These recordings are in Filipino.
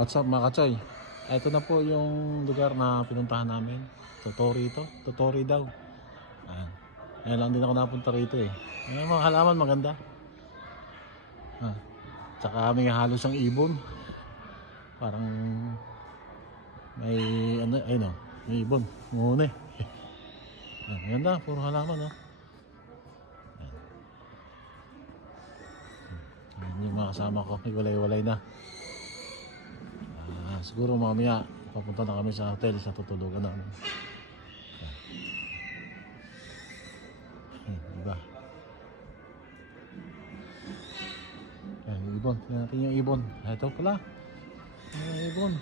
What's up mga katsoy? Ito na po yung lugar na pinuntahan namin. Totori ito. Totori daw. Ngayon lang din ako napunta rito eh. Mga halaman maganda. Tsaka may halos ang ibon. Parang may ano, ayun o. May ibon. Muna eh. Maganda. Puro halaman o. Yung mga kasama ko. Iwalay-walay na. Siguro mamaya papunta na kami sa hotel sa tutulugan namin. Diba? Yung ibon. Tingnan natin yung ibon. Ito pala. Yung ibon.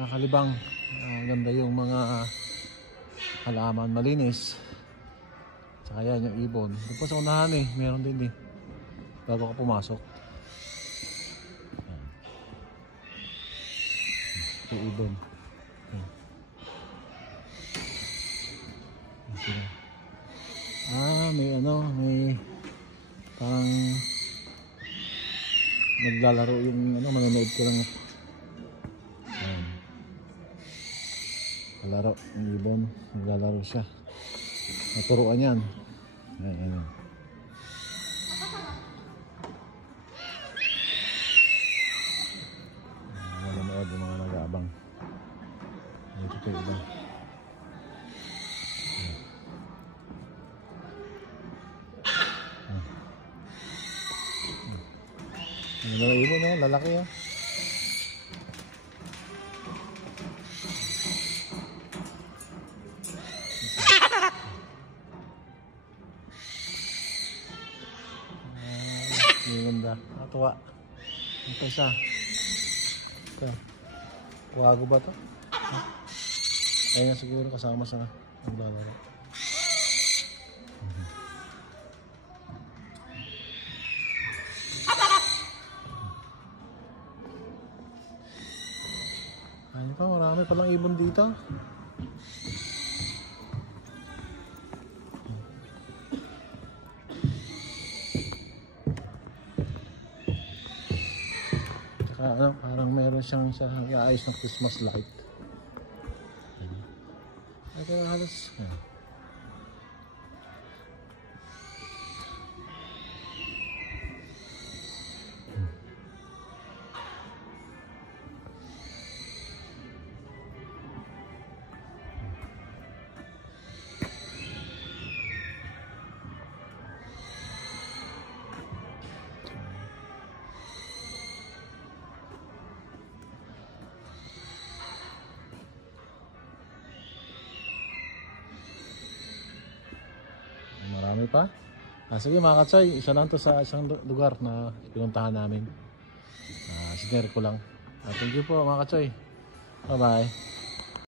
Nakakalibang. Ganda yung mga halaman. Malinis. Tsaka yan yung ibon. Doon pa sa unahan eh. Meron din eh. Bago ka pumasok. Yung ibon. May ano, may parang naglalaro yung ano, manonood ko lang. Naglalaro yung ibon, naglalaro siya. Naturuan yan. Ayan. Manonood yung mga nag-aabang. Ito po yung ibang. Ang ibon na, lalaki yan. Ang ganda, natuwa. Ito isa. Ito. Wago ba ito? Ayun na siguro kasama sa naglalaro. Ayun pa, marami palang ibon dito. Tsaka ano, parang meron siyang iayos ng Christmas light. Ito halos. Marami pa. Sige mga katsoy, isa lang to sa isang lugar na pinuntahan namin. Sinare ko lang. Thank you po mga katsoy. Bye bye.